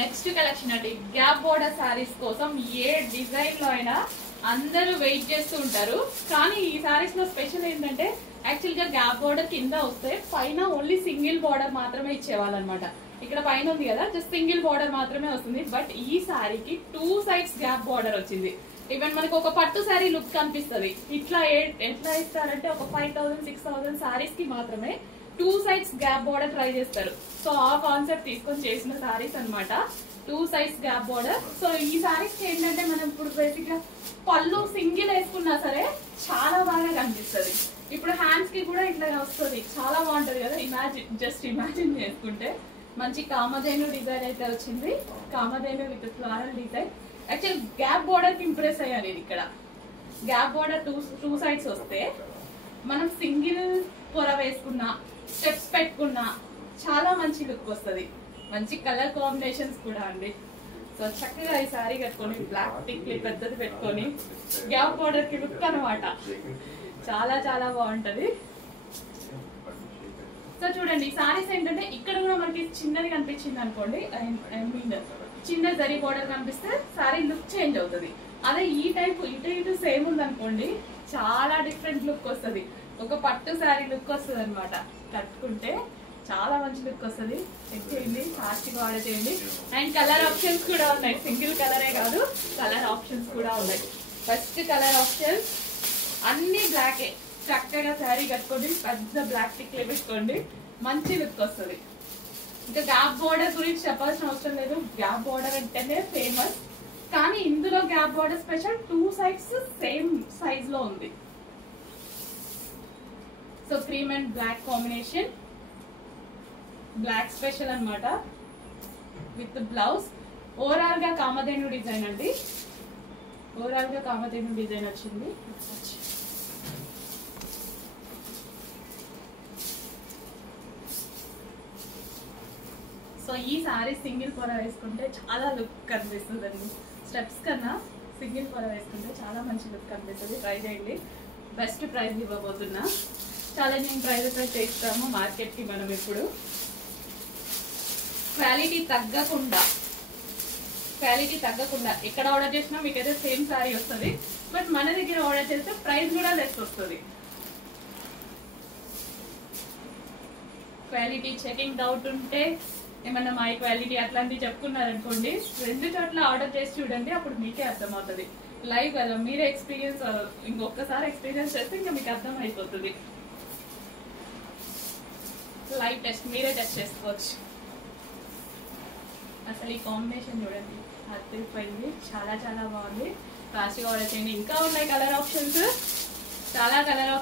Next collection అండి, gap border saris కోసం ఏ design లో అయినా అందరూ వెయిట్ చేస్తూ ఉంటారు. కానీ ఈ సారీస్ లో స్పెషల్ ఏంటంటే యాక్చువల్ గా గ్యాప్ బోర్డర్ కింద వస్తే పైన ఓన్లీ సింగిల్ బోర్డర్ మాత్రమే ఇచ్చేవాళ్ళు అనమాట. ఇక్కడ పైన ఉంది కదా, జస్ట్ సింగిల్ బోర్డర్ మాత్రమే వస్తుంది. బట్ ఈ సారీకి 2 సైడ్స్ గ్యాప్ బోర్డర్ వచ్చింది. ఈవెన్ మనకు ఒక పట్టు సారీ లుక్ కనిపిస్తుంది. ఇట్లా ఎట్లా ఇస్తారంటే ఒక 5000 6000 సారీస్ కి మాత్రమే 2 సైడ్స్ గ్యాప్ బోర్డర్ ట్రై చేస్తారు. సో ఆ కాన్సెప్ట్ తీసుకొని చేసిన సారీస్ అనమాట 2 సైడ్స్ గ్యాప్ బోర్డర్. సో ఈ సారీస్ ఏంటంటే మనం ఇప్పుడు బేసిక్ గా పళ్ళు సింగిల్ వేసుకున్నా సరే చాలా బాగా కనిపిస్తుంది. ఇప్పుడు హ్యాండ్స్ కి కూడా ఇట్లా వస్తుంది, చాలా బాగుంటది కదా. జస్ట్ ఇమాజిన్ చేసుకుంటే మంచి కామధేను డిజైన్ అయితే వచ్చింది. Kamadhenu with floral design. Actual gap border కి ఇంప్రెస్ అయ్యాను నేను. ఇక్కడ గ్యాప్ బోర్డర్ టూ సైడ్స్ వస్తే మనం సింగిల్ పొర వేసుకున్నా, స్టెప్స్ పెట్టుకున్నా చాలా మంచి లుక్ వస్తుంది. మంచి కలర్ కాంబినేషన్స్ కూడా అండి. సో చక్కగా ఈ సారీ కట్టుకొని బ్లాక్ టిక్లీ పెద్దది పెట్టుకొని గ్యాప్ బోర్డర్ కి లుక్ అనమాట చాలా చాలా బాగుంటది. సో చూడండి, ఈ సారీస్ ఏంటంటే ఇక్కడ కూడా మనకి చిన్నది కనిపించింది అనుకోండి, ఐ మీన్ చిన్న జరీ బోర్డర్ కనిపిస్తే సారీ లుక్ చేంజ్ అవుతుంది. అదే ఈ టైప్ ఇటు సేమ్ ఉంది అనుకోండి, చాలా డిఫరెంట్ లుక్ వస్తుంది. ఒక పట్టు సారీ లుక్ వస్తుంది అనమాట. కట్టుకుంటే చాలా మంచి లుక్ వస్తుంది. చెక్ చేయండి, ఫాస్ట్గా ఆర్డర్ చేయండి. అండ్ కలర్ ఆప్షన్స్ కూడా ఉన్నాయి. సింగిల్ కలరే కాదు, కలర్ ఆప్షన్స్ కూడా ఉన్నాయి. ఫస్ట్ కలర్ ఆప్షన్స్ అన్ని బ్లాకే. చక్కగా శారీ కట్టుకోండి, పెద్ద బ్లాక్ టిక్లే పెట్టుకోండి, మంచి లుక్ వస్తుంది. ఇంకా గ్యాప్ బోర్డర్ గురించి చెప్పాల్సిన అవసరం లేదు. గ్యాప్ బోర్డర్ అంటేనే ఫేమస్. కానీ ఇందులో gap border special 2 sides same size లో ఉంది. So cream and black combination, black special అనమాట విత్ బ్లౌజ్. ఓవరాల్ గా కామధేను డిజైన్ అండి. ఓవరాల్ గా కామధేను డిజైన్ వచ్చింది. సో ఈ సారీ సింగిల్ పొర వేసుకుంటే చాలా లుక్ కనిపిస్తుంది అండి. స్టెప్స్ కన్నా సింగిల్ పొర వేసుకుంటే చాలా మంచి లుక్ కనిపిస్తుంది. ట్రై చేయండి. బెస్ట్ ప్రైస్ ఇవ్వబోతున్నా. ఛాలెంజింగ్ ప్రైజెస్ అయితే ఇస్తాము మార్కెట్ కి మనం. ఇప్పుడు క్వాలిటీ తగ్గకుండా ఎక్కడ ఆర్డర్ చేసినా మీకైతే సేమ్ సారీ వస్తుంది. బట్ మన దగ్గర ఆర్డర్ చేస్తే ప్రైస్ కూడా లెస్ వస్తుంది. క్వాలిటీ చెకింగ్ డౌట్ ఉంటే ఏమన్నా మై క్వాలిటీ అట్లాంటివి చెప్పుకున్నారనుకోండి, 2 చోట్ల ఆర్డర్ చేసి చూడండి, అప్పుడు మీకే అర్థమవుతుంది. లైవ్ కదా, మీరే ఎక్స్పీరియన్స్, ఇంకొకసారి ఎక్స్పీరియన్స్ చేస్తే ఇంకా మీకు అర్థం అయిపోతుంది. లైవ్ టెస్ట్ మీరే టెస్ట్ చేసుకోవచ్చు. అసలు ఈ కాంబినేషన్ చూడండి, అదిరిపోయింది. చాలా చాలా బాగుంది. ఫాస్ట్గా ఆర్డర్ చేయండి. ఇంకా ఉన్నాయి కలర్ ఆప్షన్స్, చాలా కలర్